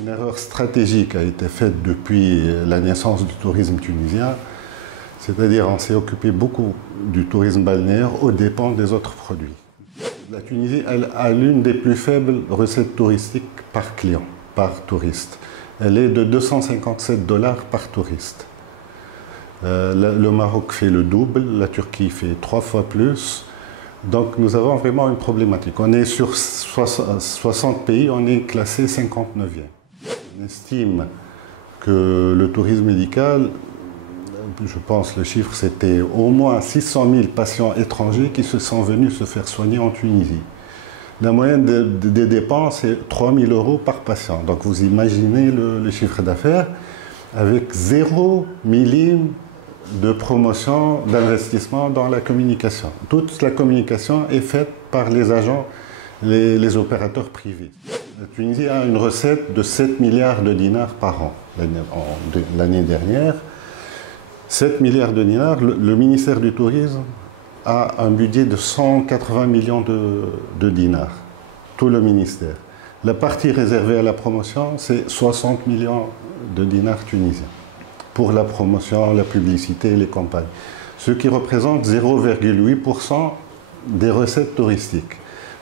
Une erreur stratégique a été faite depuis la naissance du tourisme tunisien, c'est-à-dire on s'est occupé beaucoup du tourisme balnéaire aux dépens des autres produits. La Tunisie elle a l'une des plus faibles recettes touristiques par client, par touriste. Elle est de 257 $ par touriste. Le Maroc fait le double, la Turquie fait 3 fois plus. Donc nous avons vraiment une problématique. On est sur 60 pays, on est classé 59e. On estime que le tourisme médical, je pense le chiffre c'était au moins 600 000 patients étrangers qui se sont venus se faire soigner en Tunisie. La moyenne des dépenses est 3 000 € par patient. Donc vous imaginez le chiffre d'affaires avec 0 millime de promotion, d'investissement dans la communication. Toute la communication est faite par les agents, les opérateurs privés. La Tunisie a une recette de 7 milliards de dinars par an l'année dernière. 7 milliards de dinars, le ministère du Tourisme a un budget de 180 millions de dinars, tout le ministère. La partie réservée à la promotion, c'est 60 millions de dinars tunisiens pour la promotion, la publicité, les campagnes. Ce qui représente 0,8% des recettes touristiques.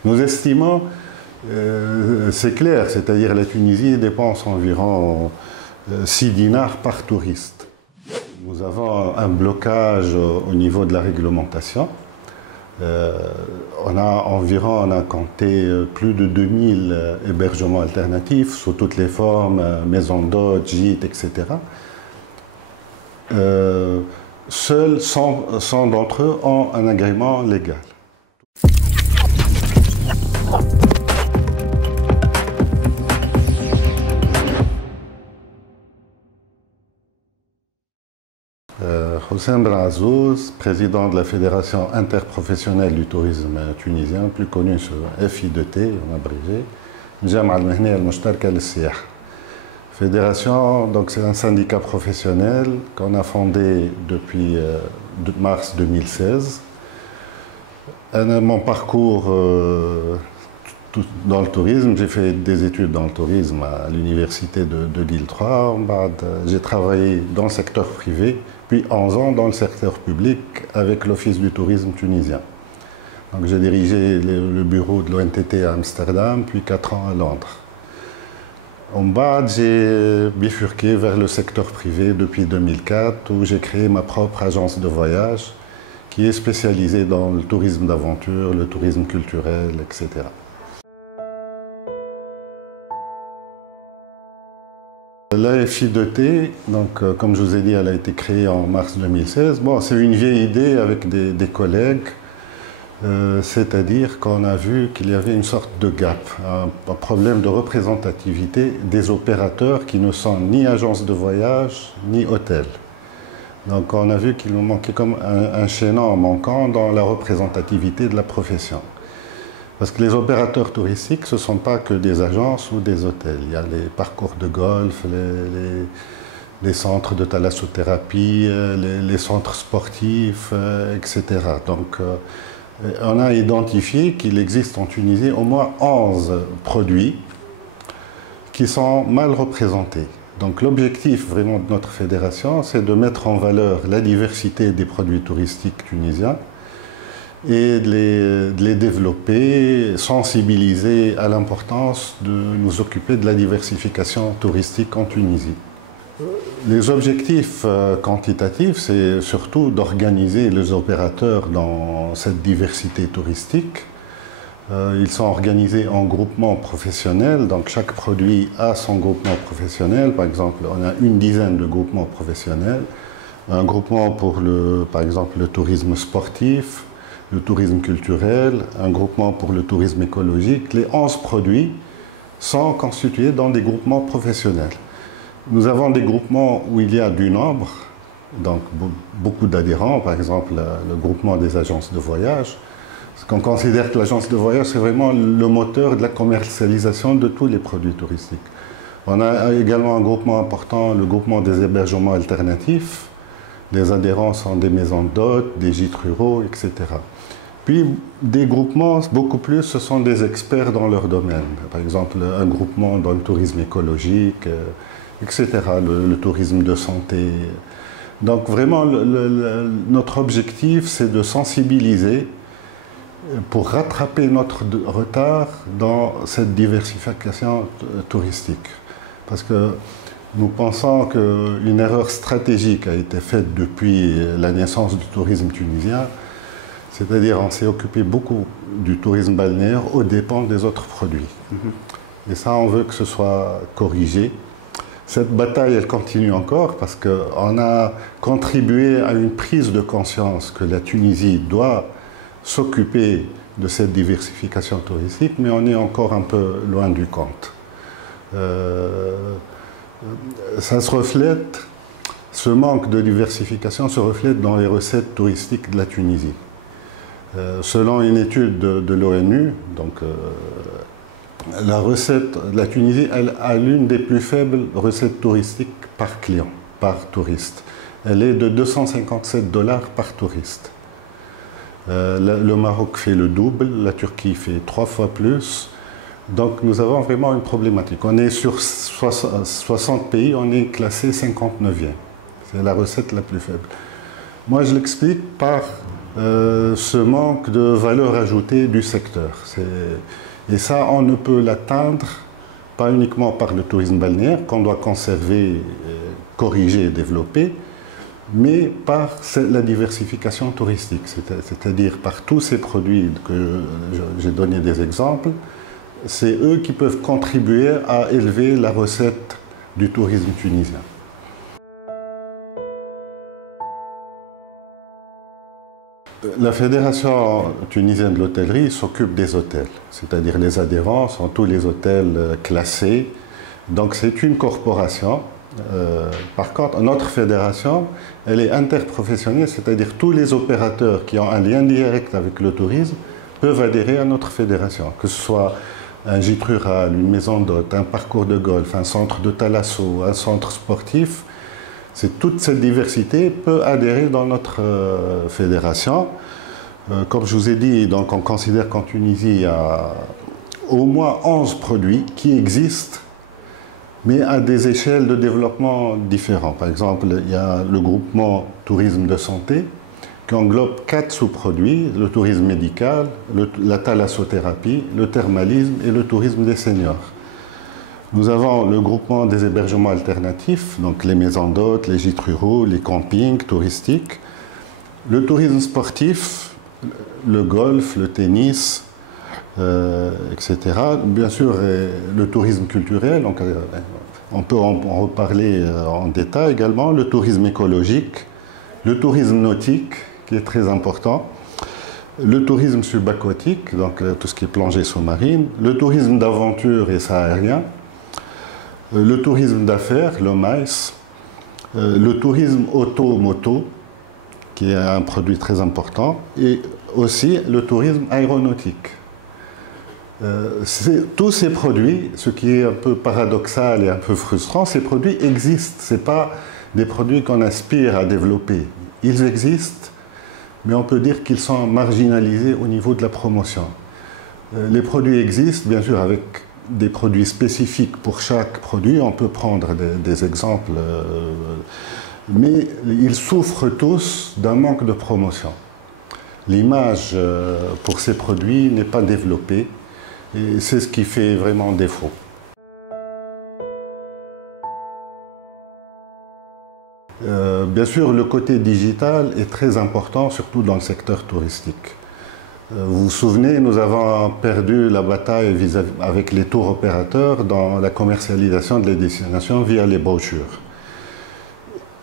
Nous estimons, c'est clair, c'est-à-dire la Tunisie dépense environ 6 dinars par touriste. Nous avons un blocage au niveau de la réglementation. On a compté plus de 2000 hébergements alternatifs sous toutes les formes, maisons d'hôtes, gîtes, etc. Seuls 100 d'entre eux ont un agrément légal. Houssem Ben Azouz, président de la Fédération interprofessionnelle du tourisme tunisien, plus connue sur FI2T, en abrégé, Jama al-Mehni al-Mushtarka al-Siyah. Fédération, donc c'est un syndicat professionnel qu'on a fondé depuis mars 2016. Mon parcours dans le tourisme, j'ai fait des études dans le tourisme à l'université de Lille 3. J'ai travaillé dans le secteur privé, puis 11 ans dans le secteur public avec l'Office du tourisme tunisien. Donc j'ai dirigé le bureau de l'ONTT à Amsterdam, puis 4 ans à Londres. En bas, j'ai bifurqué vers le secteur privé depuis 2004, où j'ai créé ma propre agence de voyage qui est spécialisée dans le tourisme d'aventure, le tourisme culturel, etc. La FI2T, donc, comme je vous ai dit, elle a été créée en mars 2016. Bon, c'est une vieille idée avec des collègues. C'est-à-dire qu'on a vu qu'il y avait une sorte de gap, un problème de représentativité des opérateurs qui ne sont ni agences de voyage, ni hôtels. Donc on a vu qu'il nous manquait comme un chaînon manquant dans la représentativité de la profession. Parce que les opérateurs touristiques, ce ne sont pas que des agences ou des hôtels. Il y a les parcours de golf, les centres de thalassothérapie, les centres sportifs, etc. Donc, on a identifié qu'il existe en Tunisie au moins 11 produits qui sont mal représentés. Donc l'objectif vraiment de notre fédération, c'est de mettre en valeur la diversité des produits touristiques tunisiens et de les développer, sensibiliser à l'importance de nous occuper de la diversification touristique en Tunisie. Les objectifs quantitatifs, c'est surtout d'organiser les opérateurs dans cette diversité touristique. Ils sont organisés en groupements professionnels, donc chaque produit a son groupement professionnel. Par exemple, on a une dizaine de groupements professionnels. Un groupement pour, par exemple, le tourisme sportif, le tourisme culturel, un groupement pour le tourisme écologique. Les 11 produits sont constitués dans des groupements professionnels. Nous avons des groupements où il y a du nombre, donc beaucoup d'adhérents, par exemple le groupement des agences de voyage. Parce qu'on considère que l'agence de voyage, c'est vraiment le moteur de la commercialisation de tous les produits touristiques. On a également un groupement important, le groupement des hébergements alternatifs. Les adhérents sont des maisons d'hôtes, des gîtes ruraux, etc. Puis des groupements, beaucoup plus, ce sont des experts dans leur domaine. Par exemple, un groupement dans le tourisme écologique, etc., le tourisme de santé. Donc vraiment, notre objectif, c'est de sensibiliser pour rattraper notre retard dans cette diversification touristique. Parce que nous pensons qu'une erreur stratégique a été faite depuis la naissance du tourisme tunisien, c'est-à-dire on s'est occupé beaucoup du tourisme balnéaire aux dépens des autres produits. Et ça, on veut que ce soit corrigé. Cette bataille, elle continue encore parce qu'on a contribué à une prise de conscience que la Tunisie doit s'occuper de cette diversification touristique, mais on est encore un peu loin du compte. Ça se reflète, ce manque de diversification se reflète dans les recettes touristiques de la Tunisie. Selon une étude de l'ONU, donc la recette de la Tunisie, elle a l'une des plus faibles recettes touristiques par client, par touriste. Elle est de 257 $ par touriste. Le Maroc fait le double, la Turquie fait 3 fois plus. Donc nous avons vraiment une problématique. On est sur 60 pays, on est classé 59e. C'est la recette la plus faible. Moi, je l'explique par ce manque de valeur ajoutée du secteur. Et ça, on ne peut l'atteindre pas uniquement par le tourisme balnéaire, qu'on doit conserver, corriger et développer, mais par la diversification touristique, c'est-à-dire par tous ces produits que j'ai donné des exemples. C'est eux qui peuvent contribuer à élever la recette du tourisme tunisien. La Fédération tunisienne de l'hôtellerie s'occupe des hôtels, c'est-à-dire les adhérents sont tous les hôtels classés. Donc c'est une corporation. Par contre, notre fédération, elle est interprofessionnelle, c'est-à-dire tous les opérateurs qui ont un lien direct avec le tourisme peuvent adhérer à notre fédération, que ce soit un gîte rural, une maison d'hôtes, un parcours de golf, un centre de thalasso, un centre sportif. Toute cette diversité peut adhérer dans notre fédération. Comme je vous ai dit, donc on considère qu'en Tunisie, il y a au moins 11 produits qui existent, mais à des échelles de développement différentes. Par exemple, il y a le groupement tourisme de santé, qui englobe 4 sous-produits, le tourisme médical, la thalassothérapie, le thermalisme et le tourisme des seniors. Nous avons le groupement des hébergements alternatifs, donc les maisons d'hôtes, les gîtes ruraux, les campings touristiques, le tourisme sportif, le golf, le tennis, etc. Bien sûr, le tourisme culturel, donc, on peut en reparler en détail également, le tourisme écologique, le tourisme nautique, qui est très important, le tourisme subaquatique, donc tout ce qui est plongée sous-marine, le tourisme d'aventure et sahérien, le tourisme d'affaires, le MICE, le tourisme auto-moto, qui est un produit très important, et aussi le tourisme aéronautique. Tous ces produits, ce qui est un peu paradoxal et un peu frustrant, ces produits existent. Ce n'est pas des produits qu'on aspire à développer. Ils existent, mais on peut dire qu'ils sont marginalisés au niveau de la promotion. Les produits existent, bien sûr, avec des produits spécifiques pour chaque produit. On peut prendre des exemples, mais ils souffrent tous d'un manque de promotion. L'image pour ces produits n'est pas développée et c'est ce qui fait vraiment défaut. Bien sûr, le côté digital est très important, surtout dans le secteur touristique. Vous vous souvenez, nous avons perdu la bataille avec les tours opérateurs dans la commercialisation de les destinations via les brochures.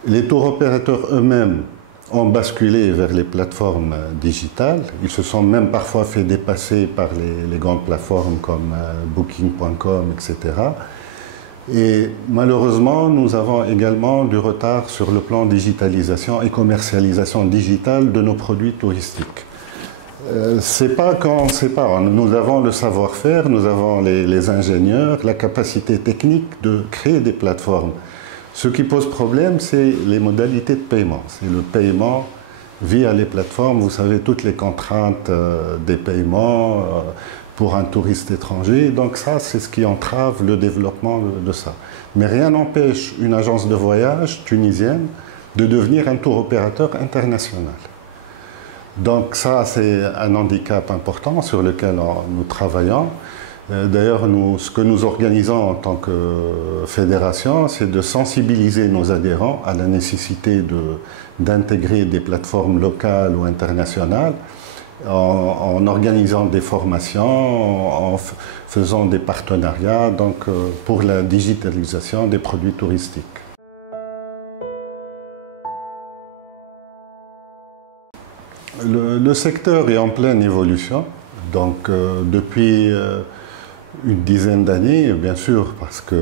Les tours opérateurs eux-mêmes ont basculé vers les plateformes digitales. Ils se sont même parfois fait dépasser par les grandes plateformes comme Booking.com, etc. Et malheureusement, nous avons également du retard sur le plan digitalisation et commercialisation digitale de nos produits touristiques. C'est pas qu'on ne sait pas. Nous avons le savoir-faire, nous avons les ingénieurs, la capacité technique de créer des plateformes. Ce qui pose problème, c'est les modalités de paiement. C'est le paiement via les plateformes, vous savez, toutes les contraintes des paiements pour un touriste étranger. Donc ça, c'est ce qui entrave le développement de ça. Mais rien n'empêche une agence de voyage tunisienne de devenir un tour opérateur international. Donc ça, c'est un handicap important sur lequel nous travaillons. D'ailleurs, ce que nous organisons en tant que fédération, c'est de sensibiliser nos adhérents à la nécessité d'intégrer des plateformes locales ou internationales en organisant des formations, en faisant des partenariats pour la digitalisation des produits touristiques. Le secteur est en pleine évolution, donc depuis une dizaine d'années, bien sûr, parce que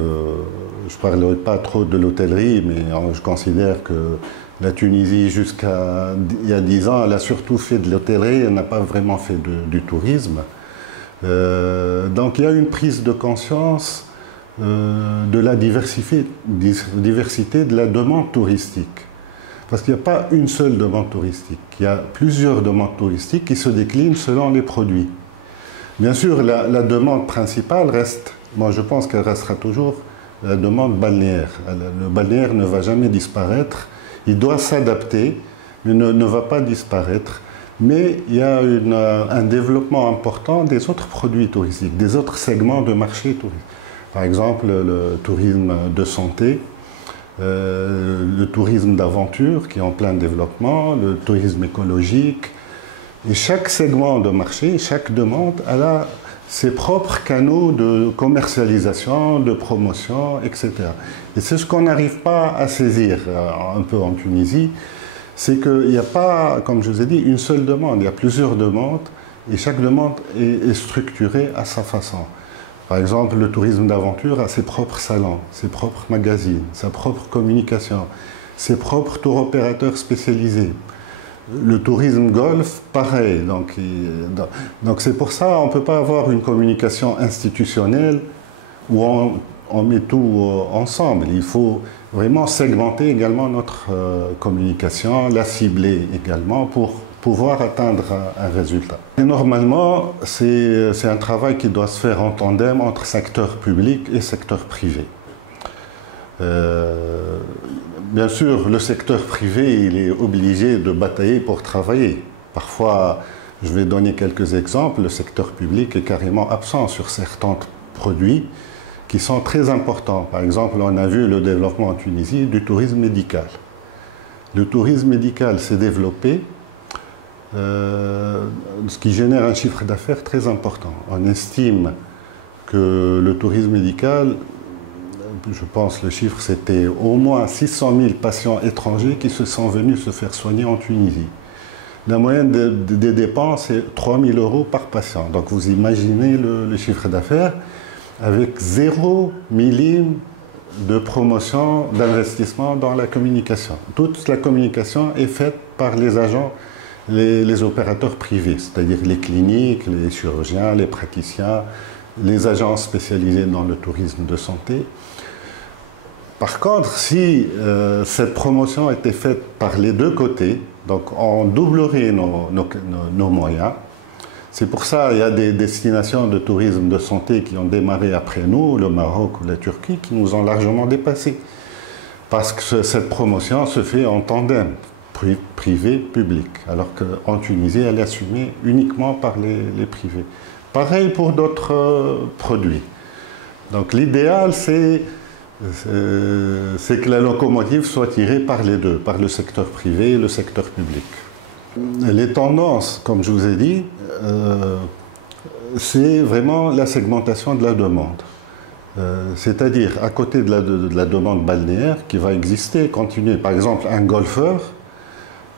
je ne parlerai pas trop de l'hôtellerie, mais je considère que la Tunisie, jusqu'à il y a 10 ans, elle a surtout fait de l'hôtellerie, elle n'a pas vraiment fait du tourisme. Donc il y a une prise de conscience de la diversité de la demande touristique. Parce qu'il n'y a pas une seule demande touristique, il y a plusieurs demandes touristiques qui se déclinent selon les produits. Bien sûr, la demande principale reste, moi je pense qu'elle restera toujours la demande balnéaire. Le balnéaire ne va jamais disparaître, il doit s'adapter, mais ne va pas disparaître. Mais il y a un développement important des autres produits touristiques, des autres segments de marché touristique. Par exemple, le tourisme de santé, le tourisme d'aventure qui est en plein développement, le tourisme écologique. Et chaque segment de marché, chaque demande, elle a ses propres canaux de commercialisation, de promotion, etc. Et c'est ce qu'on n'arrive pas à saisir un peu en Tunisie, c'est qu'il n'y a pas, comme je vous ai dit, une seule demande, il y a plusieurs demandes et chaque demande est structurée à sa façon. Par exemple, le tourisme d'aventure a ses propres salons, ses propres magazines, sa propre communication, ses propres tours opérateurs spécialisés. Le tourisme golf, pareil. Donc c'est pour ça qu'on ne peut pas avoir une communication institutionnelle où on met tout ensemble. Il faut vraiment segmenter également notre communication, la cibler également pour pouvoir atteindre un résultat. Et normalement, c'est un travail qui doit se faire en tandem entre secteur public et secteur privé. Bien sûr, le secteur privé, il est obligé de batailler pour travailler. Parfois, je vais donner quelques exemples, le secteur public est carrément absent sur certains produits qui sont très importants. Par exemple, on a vu le développement en Tunisie du tourisme médical. Le tourisme médical s'est développé, ce qui génère un chiffre d'affaires très important. On estime que le tourisme médical, je pense le chiffre c'était au moins 600 000 patients étrangers qui se sont venus se faire soigner en Tunisie. La moyenne des dépenses est 3 000 € par patient. Donc vous imaginez le chiffre d'affaires avec 0 millime de promotion, d'investissement dans la communication. Toute la communication est faite par les agents, les opérateurs privés, c'est-à-dire les cliniques, les chirurgiens, les praticiens, les agences spécialisées dans le tourisme de santé. Par contre, si cette promotion était faite par les deux côtés, donc on doublerait nos moyens. C'est pour ça qu'il y a des destinations de tourisme de santé qui ont démarré après nous, le Maroc ou la Turquie, qui nous ont largement dépassés. Parce que cette promotion se fait en tandem, privé-public, alors qu'en Tunisie, elle est assumée uniquement par les privés. Pareil pour d'autres produits. Donc l'idéal, c'est que la locomotive soit tirée par les deux, par le secteur privé et le secteur public. Les tendances, comme je vous ai dit, c'est vraiment la segmentation de la demande. C'est-à-dire, à côté de la demande balnéaire qui va exister, continuer. Par exemple, un golfeur,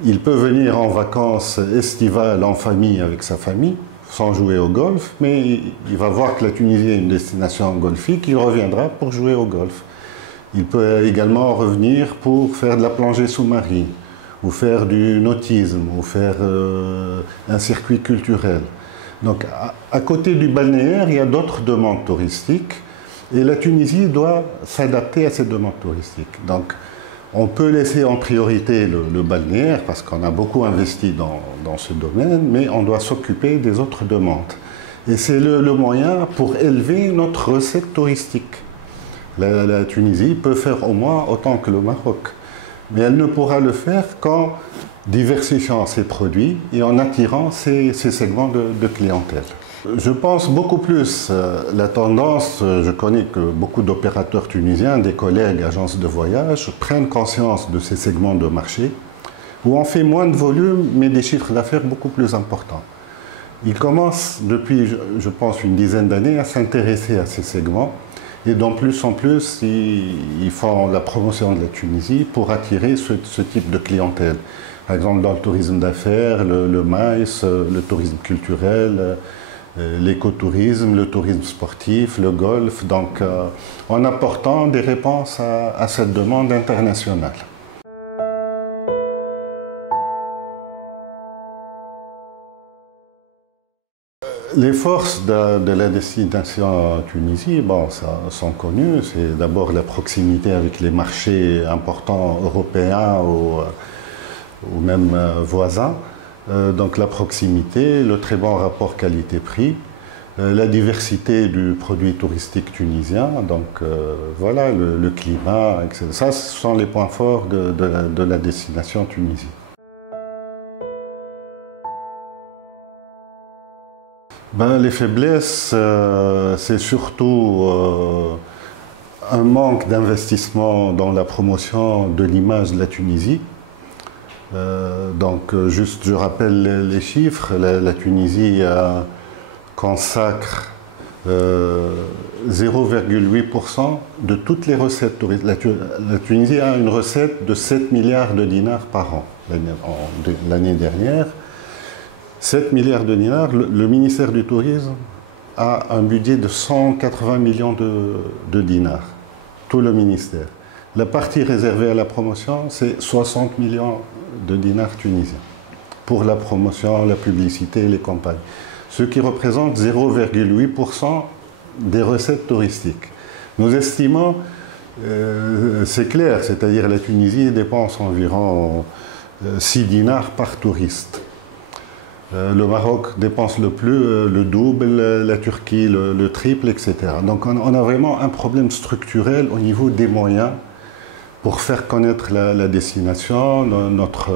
il peut venir en vacances estivales en famille avec sa famille, sans jouer au golf, mais il va voir que la Tunisie est une destination golfique, il reviendra pour jouer au golf. Il peut également revenir pour faire de la plongée sous-marine, ou faire du nautisme, ou faire un circuit culturel. Donc, à côté du balnéaire, il y a d'autres demandes touristiques, et la Tunisie doit s'adapter à ces demandes touristiques. Donc, On peut laisser en priorité le balnéaire parce qu'on a beaucoup investi dans ce domaine, mais on doit s'occuper des autres demandes. Et c'est le moyen pour élever notre recette touristique. La Tunisie peut faire au moins autant que le Maroc, mais elle ne pourra le faire qu'en diversifiant ses produits et en attirant ces segments de clientèle. Je pense beaucoup plus la tendance, je connais que beaucoup d'opérateurs tunisiens, des collègues agences de voyage, prennent conscience de ces segments de marché où on fait moins de volume mais des chiffres d'affaires beaucoup plus importants. Ils commencent depuis, je pense, une dizaine d'années à s'intéresser à ces segments et de plus en plus, ils font la promotion de la Tunisie pour attirer ce type de clientèle. Par exemple, dans le tourisme d'affaires, le maïs, le tourisme culturel, l'écotourisme, le tourisme sportif, le golf, donc en apportant des réponses à cette demande internationale. Les forces de la destination Tunisie, bon, ça, sont connues. C'est d'abord la proximité avec les marchés importants européens ou même voisins. Donc la proximité, le très bon rapport qualité-prix, la diversité du produit touristique tunisien, donc voilà, le climat, etc. Ça, ce sont les points forts de la destination Tunisie. Ben, les faiblesses, c'est surtout un manque d'investissement dans la promotion de l'image de la Tunisie. Donc, juste, je rappelle les chiffres. La Tunisie consacre 0,8% de toutes les recettes touristiques. La Tunisie a une recette de 7 milliards de dinars par an l'année dernière. 7 milliards de dinars, le ministère du Tourisme a un budget de 180 millions de dinars, tout le ministère. La partie réservée à la promotion, c'est 60 millions de dinars tunisiens pour la promotion, la publicité et les campagnes, ce qui représente 0,8% des recettes touristiques. Nous estimons, c'est clair, c'est-à-dire la Tunisie dépense environ 6 dinars par touriste. Le Maroc dépense le double, la Turquie le triple, etc. Donc on a vraiment un problème structurel au niveau des moyens pour faire connaître la destination, notre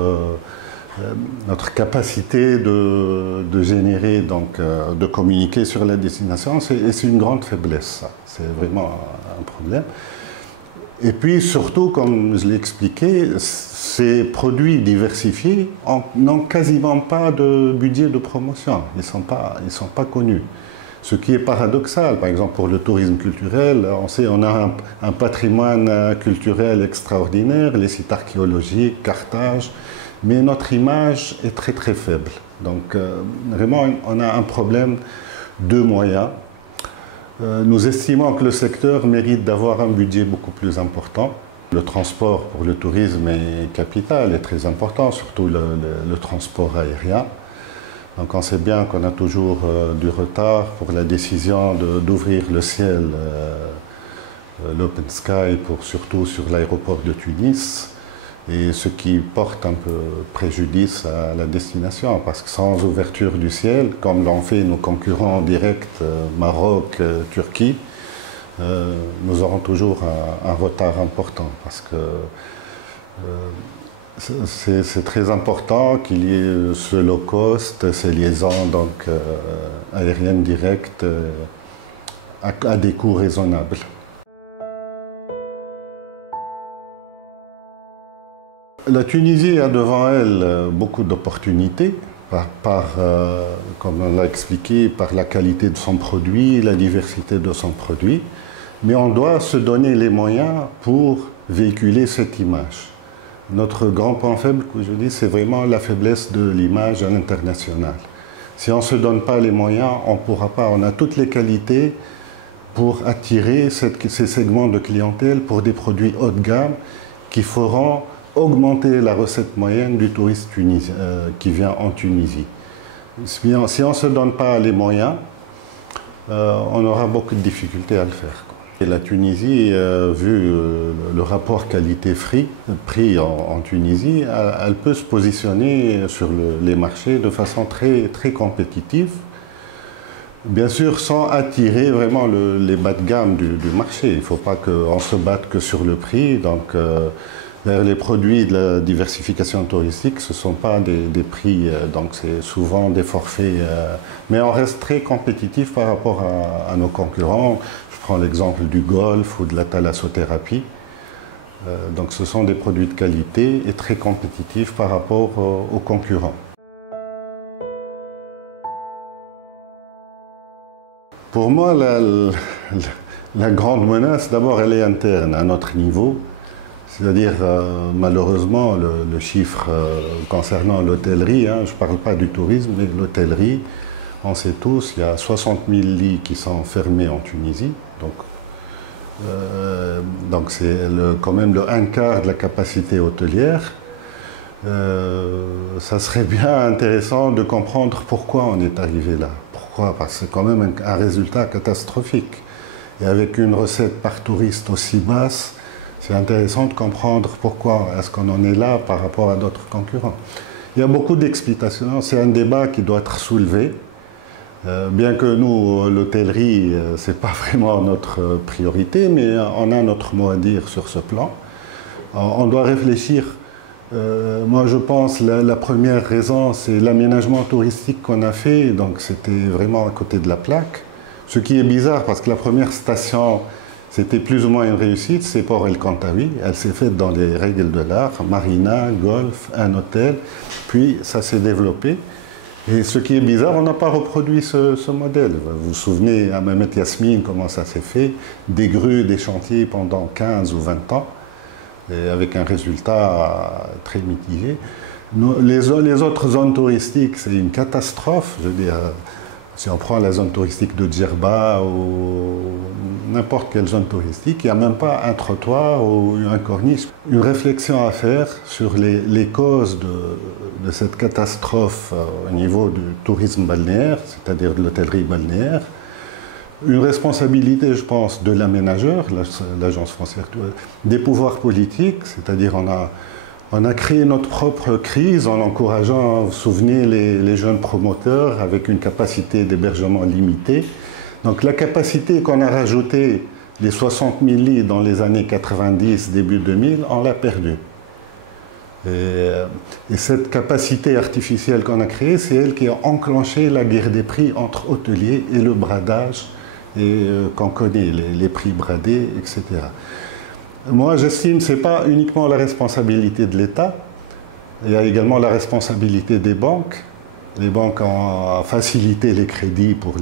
capacité de générer, donc de communiquer sur la destination, et c'est une grande faiblesse, ça. C'est vraiment un problème. Et puis surtout, comme je l'ai expliqué, ces produits diversifiés n'ont quasiment pas de budget de promotion. Ils sont pas connus. Ce qui est paradoxal, par exemple pour le tourisme culturel, on a un patrimoine culturel extraordinaire, les sites archéologiques, Carthage, mais notre image est très très faible. Donc vraiment, on a un problème de moyens. Nous estimons que le secteur mérite d'avoir un budget beaucoup plus important. Le transport pour le tourisme est capital, est très important, surtout le transport aérien. Donc on sait bien qu'on a toujours du retard pour la décision d'ouvrir le ciel, l'Open Sky, surtout sur l'aéroport de Tunis, et ce qui porte un peu préjudice à la destination, parce que sans ouverture du ciel, comme l'ont fait nos concurrents directs, Maroc, Turquie, nous aurons toujours un retard important, parce que c'est très important qu'il y ait ce low cost, ces liaisons donc, aériennes directes à des coûts raisonnables. La Tunisie a devant elle beaucoup d'opportunités, comme on l'a expliqué, par la qualité de son produit, la diversité de son produit, mais on doit se donner les moyens pour véhiculer cette image. Notre grand point faible, que je dis, c'est vraiment la faiblesse de l'image à l'international. Si on ne se donne pas les moyens, on ne pourra pas. On a toutes les qualités pour attirer ces segments de clientèle pour des produits haut de gamme qui feront augmenter la recette moyenne du touriste tunisien, qui vient en Tunisie. Si on ne se donne pas les moyens, on aura beaucoup de difficultés à le faire. Et la Tunisie, vu le rapport qualité-prix en Tunisie, elle peut se positionner sur les marchés de façon très, très compétitive. Bien sûr, sans attirer vraiment les bas de gamme du marché. Il ne faut pas qu'on se batte que sur le prix. Donc, les produits de la diversification touristique, ce ne sont pas des prix, donc c'est souvent des forfaits. Mais on reste très compétitif par rapport à nos concurrents. Je prends l'exemple du golf ou de la thalassothérapie. Donc, ce sont des produits de qualité et très compétitifs par rapport aux concurrents. Pour moi, la grande menace, d'abord, elle est interne, à notre niveau. C'est-à-dire, malheureusement, le chiffre concernant l'hôtellerie, je ne parle pas du tourisme, mais l'hôtellerie, on sait tous, il y a 60 000 lits qui sont fermés en Tunisie. Donc c'est quand même le 1/4 de la capacité hôtelière. Ça serait bien intéressant de comprendre pourquoi on est arrivé là. Pourquoi? Parce que c'est quand même un résultat catastrophique. Et avec une recette par touriste aussi basse, c'est intéressant de comprendre pourquoi est-ce qu'on en est là par rapport à d'autres concurrents. Il y a beaucoup d'explications. C'est un débat qui doit être soulevé. Bien que nous, l'hôtellerie, ce n'est pas vraiment notre priorité, mais on a notre mot à dire sur ce plan. On doit réfléchir. Moi, je pense que la première raison, c'est l'aménagement touristique qu'on a fait. Donc, c'était vraiment à côté de la plaque. Ce qui est bizarre, parce que la première station, c'était plus ou moins une réussite, c'est Port El Kantaoui. Elle s'est faite dans les règles de l'art. Marina, golf, un hôtel. Puis, ça s'est développé. Et ce qui est bizarre, on n'a pas reproduit ce modèle. Vous vous souvenez, à Mehmet Yasmine, comment ça s'est fait? Des grues, des chantiers pendant 15 ou 20 ans. Et avec un résultat très mitigé. Les autres zones touristiques, c'est une catastrophe. Je veux dire, si on prend la zone touristique de Djerba ou n'importe quelle zone touristique, il n'y a même pas un trottoir ou un corniche. Une réflexion à faire sur les causes de cette catastrophe au niveau du tourisme balnéaire, c'est-à-dire de l'hôtellerie balnéaire. Une responsabilité, je pense, de l'aménageur, l'agence foncière, des pouvoirs politiques, c'est-à-dire on a créé notre propre crise en encourageant, vous vous souvenez, les jeunes promoteurs avec une capacité d'hébergement limitée. Donc la capacité qu'on a rajoutée, les 60 000 lits dans les années 90, début 2000, on l'a perdue. Et cette capacité artificielle qu'on a créée, c'est elle qui a enclenché la guerre des prix entre hôteliers et le bradage qu'on connaît, les prix bradés, etc. Moi, j'estime que ce n'est pas uniquement la responsabilité de l'État, il y a également la responsabilité des banques. Les banques ont facilité les crédits pour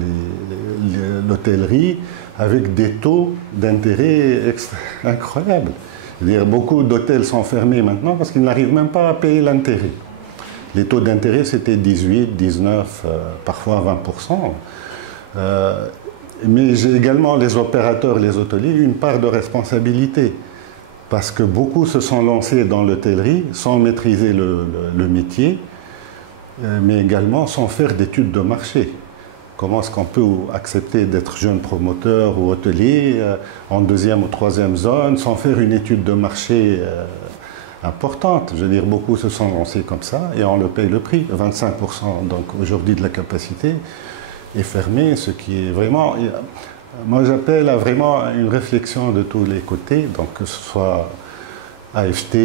l'hôtellerie avec des taux d'intérêt incroyables. C'est-à-dire, beaucoup d'hôtels sont fermés maintenant parce qu'ils n'arrivent même pas à payer l'intérêt. Les taux d'intérêt, c'était 18, 19, parfois 20%. Mais j'ai également les opérateurs, les hôteliers, une part de responsabilité. Parce que beaucoup se sont lancés dans l'hôtellerie sans maîtriser le métier, mais également sans faire d'études de marché. Comment est-ce qu'on peut accepter d'être jeune promoteur ou hôtelier en deuxième ou troisième zone sans faire une étude de marché importante? Je veux dire, beaucoup se sont lancés comme ça et on le paye le prix. 25% donc aujourd'hui de la capacité est fermée, ce qui est vraiment... Moi, j'appelle à vraiment une réflexion de tous les côtés, donc que ce soit AFT,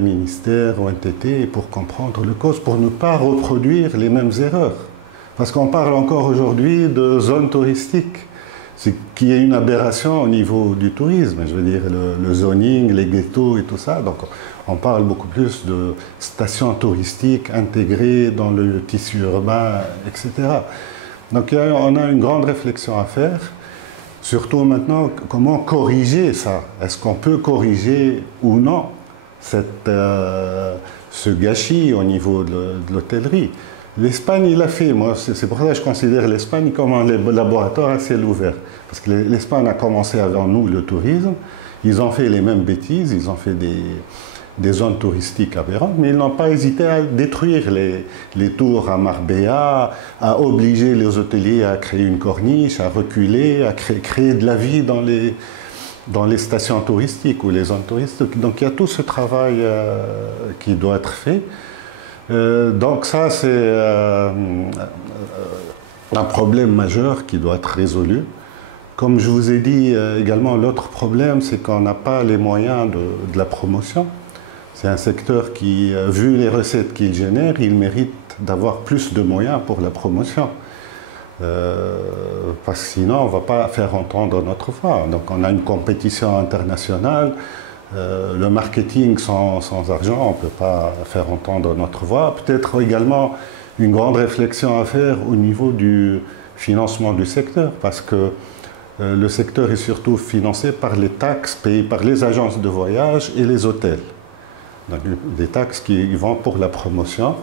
ministère ou NTT, pour comprendre le cause, pour ne pas reproduire les mêmes erreurs. Parce qu'on parle encore aujourd'hui de zones touristiques, ce qui est une aberration au niveau du tourisme. Je veux dire, le zoning, les ghettos et tout ça. Donc, on parle beaucoup plus de stations touristiques intégrées dans le tissu urbain, etc. Donc, on a une grande réflexion à faire. Surtout maintenant, comment corriger ça? Est-ce qu'on peut corriger ou non ce gâchis au niveau de l'hôtellerie? L'Espagne, il l'a fait. Moi, c'est pour ça que je considère l'Espagne comme un laboratoire à ciel ouvert. Parce que l'Espagne a commencé avant nous le tourisme. Ils ont fait les mêmes bêtises. Ils ont fait des zones touristiques aberrantes, mais ils n'ont pas hésité à détruire les tours à Marbella, à obliger les hôteliers à créer une corniche, à reculer, à créer de la vie dans dans les stations touristiques ou les zones touristiques. Donc il y a tout ce travail qui doit être fait. Donc ça, c'est un problème majeur qui doit être résolu. Comme je vous ai dit également, l'autre problème, c'est qu'on n'a pas les moyens de la promotion. C'est un secteur qui, vu les recettes qu'il génère, il mérite d'avoir plus de moyens pour la promotion. Parce que sinon, on ne va pas faire entendre notre voix. Donc on a une compétition internationale. Le marketing sans argent, on ne peut pas faire entendre notre voix. Peut-être également une grande réflexion à faire au niveau du financement du secteur, parce que le secteur est surtout financé par les taxes payées par les agences de voyage et les hôtels. Donc, des taxes qui vont pour la promotion.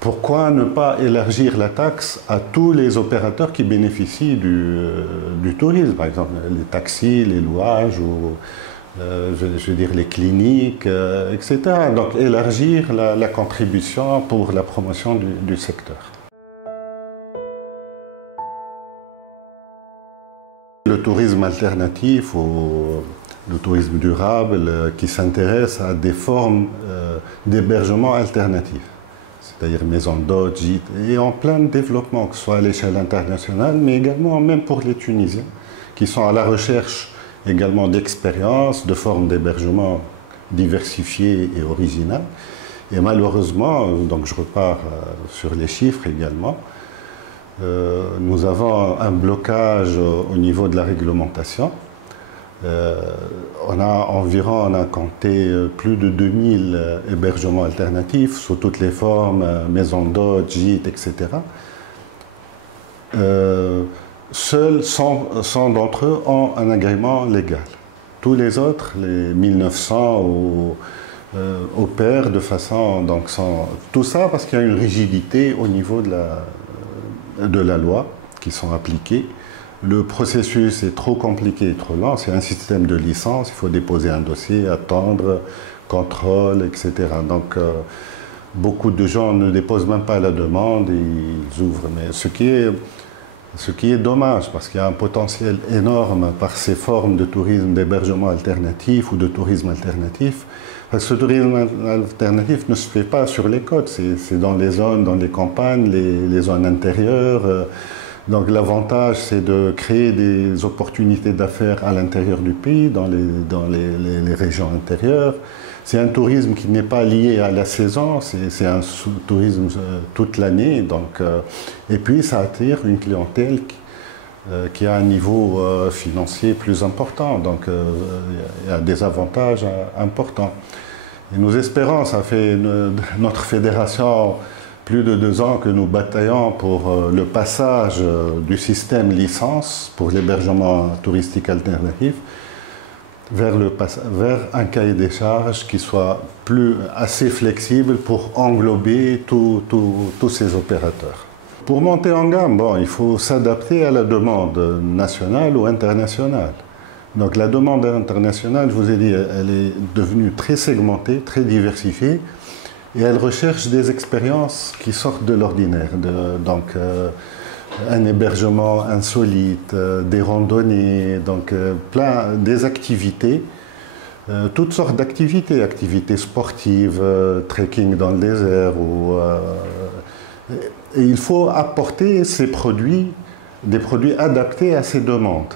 Pourquoi ne pas élargir la taxe à tous les opérateurs qui bénéficient du tourisme, par exemple les taxis, les louages, ou je veux dire les cliniques, etc. Donc élargir la contribution pour la promotion du secteur. Le tourisme alternatif ou le tourisme durable qui s'intéresse à des formes d'hébergement alternatifs, c'est-à-dire maisons d'hôtes, gîtes, et en plein développement, que ce soit à l'échelle internationale, mais également même pour les Tunisiens, qui sont à la recherche également d'expériences, de formes d'hébergement diversifiées et originales. Et malheureusement, donc je repars sur les chiffres également, nous avons un blocage au niveau de la réglementation. On a compté plus de 2000 hébergements alternatifs sous toutes les formes, maisons d'hôtes, gîtes, etc. Seuls 100 d'entre eux ont un agrément légal. Tous les autres, les 1900, opèrent de façon... Donc tout ça parce qu'il y a une rigidité au niveau de la loi qui sont appliquées. Le processus est trop compliqué et trop lent. C'est un système de licence. Il faut déposer un dossier, attendre, contrôle, etc. Donc, beaucoup de gens ne déposent même pas la demande et ils ouvrent. Mais ce qui est dommage, parce qu'il y a un potentiel énorme par ces formes de tourisme, d'hébergement alternatif ou de tourisme alternatif. Parce que ce tourisme alternatif ne se fait pas sur les côtes. C'est dans les zones, dans les campagnes, les zones intérieures. Donc l'avantage, c'est de créer des opportunités d'affaires à l'intérieur du pays, dans les régions intérieures. C'est un tourisme qui n'est pas lié à la saison, c'est un tourisme toute l'année. Et puis ça attire une clientèle qui a un niveau financier plus important. Donc il y a des avantages importants. Et nous espérons, ça fait notre fédération plus de 2 ans que nous bataillons pour le passage du système licence pour l'hébergement touristique alternatif vers un cahier des charges qui soit assez flexible pour englober tous ces opérateurs. Pour monter en gamme, il faut s'adapter à la demande nationale ou internationale. Donc la demande internationale, je vous ai dit, elle est devenue très segmentée, très diversifiée. Et elle recherche des expériences qui sortent de l'ordinaire. Donc, un hébergement insolite, des randonnées, donc des activités, toutes sortes d'activités, activités sportives, trekking dans le désert. Et il faut apporter des produits adaptés à ces demandes.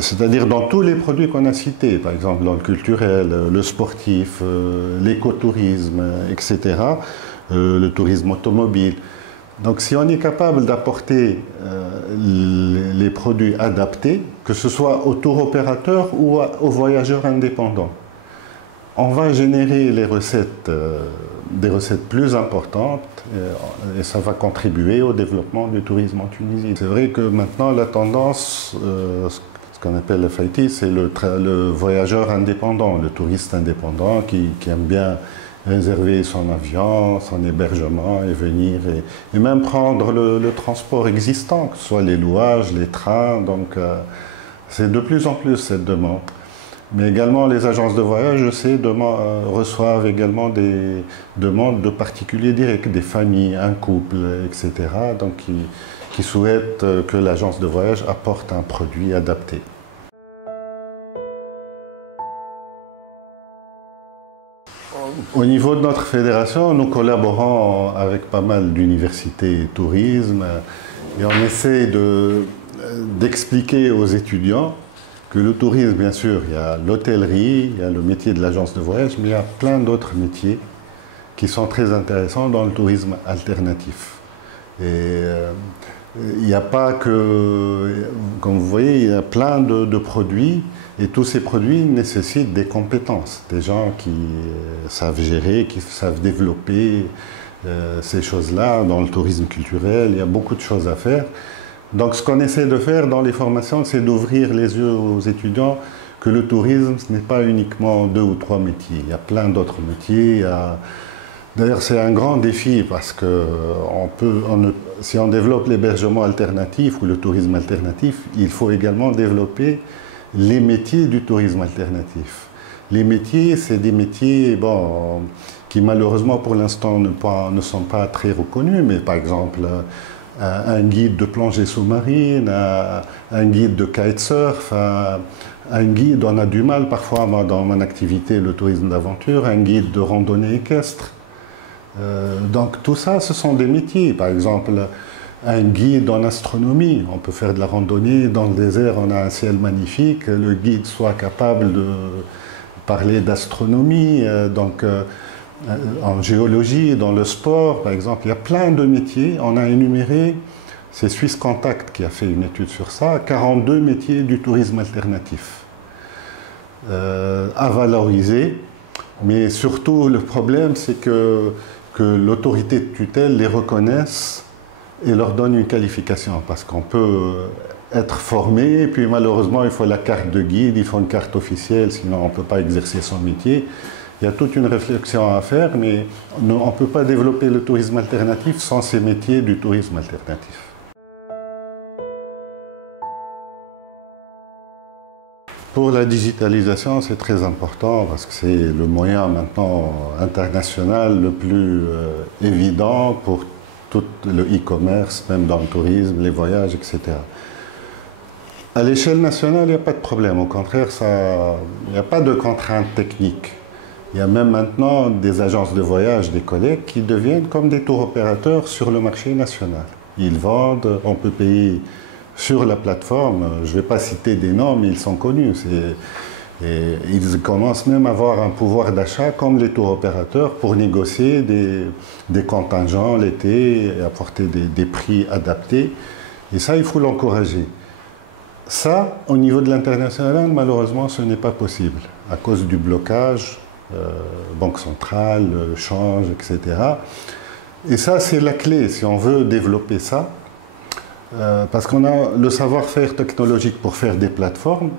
C'est-à-dire dans tous les produits qu'on a cités, par exemple dans le culturel, le sportif, l'écotourisme, etc., le tourisme automobile. Donc si on est capable d'apporter les produits adaptés, que ce soit aux tour opérateurs ou aux voyageurs indépendants, on va générer des recettes plus importantes et ça va contribuer au développement du tourisme en Tunisie. C'est vrai que maintenant la tendance, ce qu'on appelle le FIT, c'est le voyageur indépendant, le touriste indépendant qui aime bien réserver son avion, son hébergement et venir et même prendre le transport existant, que ce soit les louages, les trains. Donc c'est de plus en plus cette demande. Mais également les agences de voyage, je sais, reçoivent également des demandes de particuliers directs, des familles, un couple, etc. Donc qui souhaitent que l'agence de voyage apporte un produit adapté. Au niveau de notre fédération, nous collaborons avec pas mal d'universités tourisme et on essaie d'expliquer aux étudiants que le tourisme, bien sûr, il y a l'hôtellerie, il y a le métier de l'agence de voyage, mais il y a plein d'autres métiers qui sont très intéressants dans le tourisme alternatif. Et il n'y a pas que, comme vous voyez, il y a plein de produits et tous ces produits nécessitent des compétences, des gens qui savent gérer, qui savent développer ces choses-là. Dans le tourisme culturel, il y a beaucoup de choses à faire. Donc ce qu'on essaie de faire dans les formations, c'est d'ouvrir les yeux aux étudiants que le tourisme, ce n'est pas uniquement 2 ou 3 métiers. Il y a plein d'autres métiers. D'ailleurs, c'est un grand défi parce que si on développe l'hébergement alternatif ou le tourisme alternatif, il faut également développer les métiers du tourisme alternatif. Les métiers, c'est des métiers qui malheureusement pour l'instant ne sont pas très reconnus, mais par exemple un guide de plongée sous-marine, un guide de kitesurf, un guide, on a du mal parfois dans mon activité, le tourisme d'aventure, un guide de randonnée équestre. Donc tout ça, ce sont des métiers. Par exemple, un guide en astronomie, on peut faire de la randonnée dans le désert, on a un ciel magnifique, le guide soit capable de parler d'astronomie, en géologie, dans le sport, par exemple, il y a plein de métiers. On a énuméré, c'est Suisse Contact qui a fait une étude sur ça, 42 métiers du tourisme alternatif à valoriser. Mais surtout, le problème, c'est que l'autorité de tutelle les reconnaisse et leur donne une qualification. Parce qu'on peut être formé, et puis malheureusement, il faut la carte de guide, il faut une carte officielle, sinon on ne peut pas exercer son métier. Il y a toute une réflexion à faire, mais on ne peut pas développer le tourisme alternatif sans ces métiers du tourisme alternatif. Pour la digitalisation, c'est très important parce que c'est le moyen maintenant international le plus évident pour tout le e-commerce, même dans le tourisme, les voyages, etc. À l'échelle nationale, il n'y a pas de problème. Au contraire, il n'y a pas de contraintes techniques. Il y a même maintenant des agences de voyage, des collègues qui deviennent comme des tours opérateurs sur le marché national. Ils vendent, on peut payer sur la plateforme. Je ne vais pas citer des noms, mais ils sont connus. Et ils commencent même à avoir un pouvoir d'achat comme les tours opérateurs pour négocier des contingents l'été et apporter des prix adaptés. Et ça, il faut l'encourager. Ça, au niveau de l'international, malheureusement, ce n'est pas possible à cause du blocage. Banque centrale, change, etc. Et ça, c'est la clé, si on veut développer ça, parce qu'on a le savoir-faire technologique pour faire des plateformes.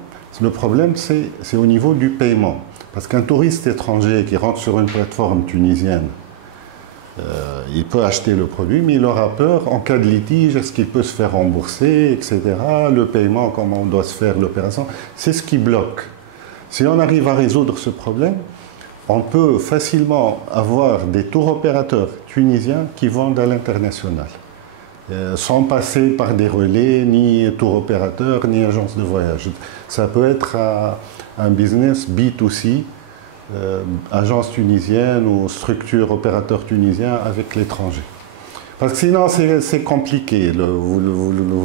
Le problème, c'est au niveau du paiement. Parce qu'un touriste étranger qui rentre sur une plateforme tunisienne, il peut acheter le produit, mais il aura peur, en cas de litige, est-ce qu'il peut se faire rembourser, etc. Le paiement, comment on doit se faire l'opération, c'est ce qui bloque. Si on arrive à résoudre ce problème, on peut facilement avoir des tours opérateurs tunisiens qui vendent à l'international, sans passer par des relais, ni tour opérateurs, ni agences de voyage. Ça peut être un business B2C, agence tunisienne ou structure opérateur tunisien avec l'étranger. Parce que sinon, c'est compliqué, vous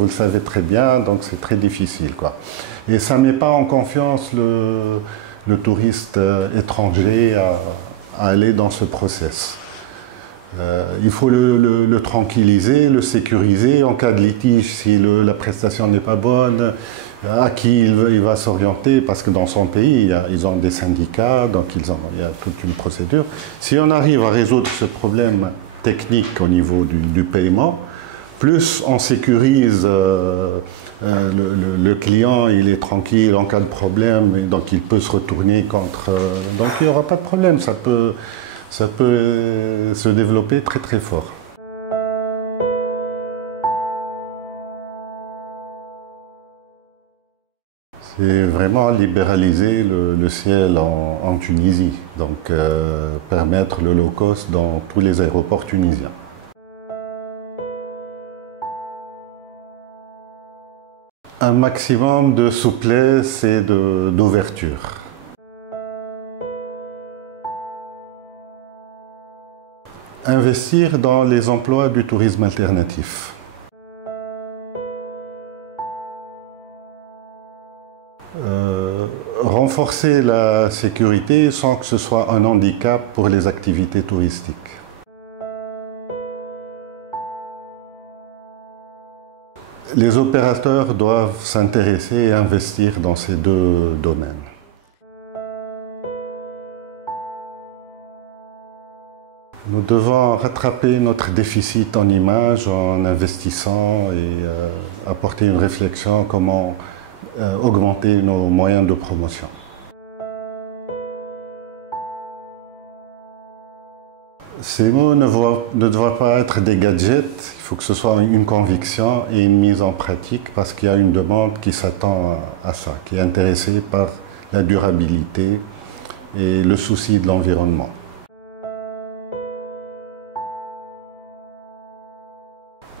le savez très bien, donc c'est très difficile, quoi. Et ça ne met pas en confiance le touriste étranger à aller dans ce process. Il faut le tranquilliser, le sécuriser. En cas de litige, si la prestation n'est pas bonne, à qui il va s'orienter, parce que dans son pays, ils ont des syndicats, donc il y a toute une procédure. Si on arrive à résoudre ce problème technique au niveau du paiement, plus on sécurise le client, il est tranquille en cas de problème, et donc il peut se retourner contre... donc il n'y aura pas de problème, ça peut se développer très très fort. C'est vraiment libéraliser le ciel en Tunisie, donc permettre le low cost dans tous les aéroports tunisiens. Un maximum de souplesse et d'ouverture. Investir dans les emplois du tourisme alternatif. Renforcer la sécurité sans que ce soit un handicap pour les activités touristiques. Les opérateurs doivent s'intéresser et investir dans ces deux domaines. Nous devons rattraper notre déficit en images en investissant et apporter une réflexion comment augmenter nos moyens de promotion. Ces mots ne doivent pas être des gadgets, il faut que ce soit une conviction et une mise en pratique parce qu'il y a une demande qui s'attend à ça, qui est intéressée par la durabilité et le souci de l'environnement.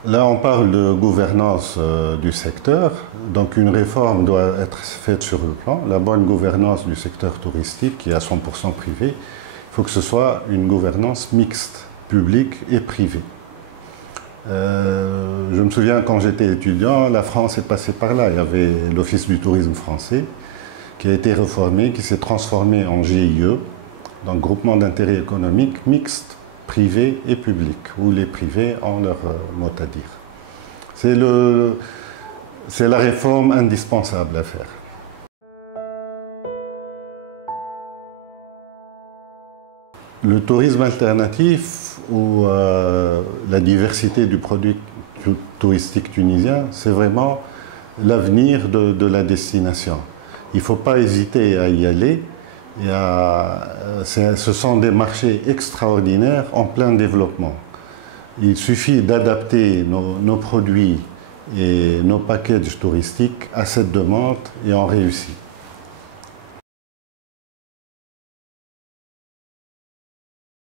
Là, on parle de gouvernance du secteur, donc une réforme doit être faite sur le plan. La bonne gouvernance du secteur touristique, qui est à 100% privé, il faut que ce soit une gouvernance mixte, publique et privée. Je me souviens quand j'étais étudiant, la France est passée par là. Il y avait l'Office du tourisme français qui a été réformé, qui s'est transformé en GIE, donc groupement d'intérêt économique mixte, privé et public, où les privés ont leur mot à dire. C'est la réforme indispensable à faire. Le tourisme alternatif ou la diversité du produit touristique tunisien, c'est vraiment l'avenir de la destination. Il ne faut pas hésiter à y aller. Ce sont des marchés extraordinaires en plein développement. Il suffit d'adapter nos produits et nos packages touristiques à cette demande et on réussit.